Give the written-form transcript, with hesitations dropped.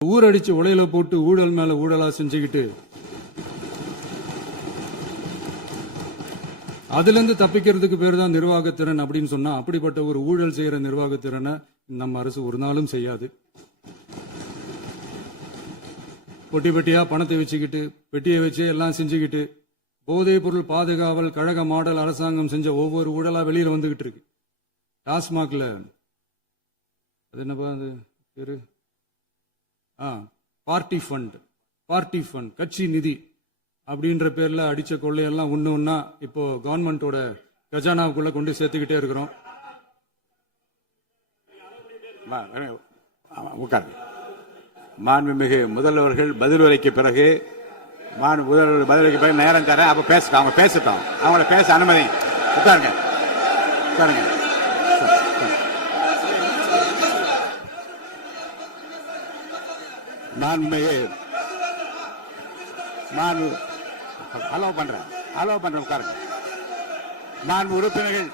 ஊரடிச்சு உலையில போட்டு ஊழல் மேல ஊழலா செஞ்சுக்கிட்டு அதுல இருந்து தப்பிக்கிறதுக்கு பேர் தான் நிர்வாகத்திறன் அப்படின்னு சொன்னா, அப்படிப்பட்ட ஒரு ஊழல் செய்யற நிர்வாகத்திறனை நம்ம அரசு ஒரு நாளும் செய்யாது. பொட்டி பெட்டியா பணத்தை வச்சுக்கிட்டு, பெட்டியை வச்சு எல்லாம் செஞ்சுக்கிட்டு, போதைப் பொருள் பாதுகாவல் கழக மாடல் அரசாங்கம் செஞ்ச ஒவ்வொரு ஊழலா வெளியில வந்துகிட்டு இருக்கு. டாஸ்மாக்ல அது என்னப்பா அது பேரு, பார்ட்டி ஃபண்ட் கட்சி நிதி அப்படின்ற பேர்ல அடிச்ச கொள்ளையெல்லாம் ஒண்ணு இப்போ கவர்மெண்டோட கஜானாவுக்குள்ள கொண்டு சேர்த்துக்கிட்டே இருக்கிறோம். மாண்புமிகு முதல்வர்கள் பதிலுரைக்கு பிறகு நேரம் தரேன். அப்ப அவங்க பேசட்டும். அவங்கள பேச அனுமதி. உட்காருங்க. அலோவ் பண்றேன் உட்காருங்க. மாண்பு உறுப்பினர்கள்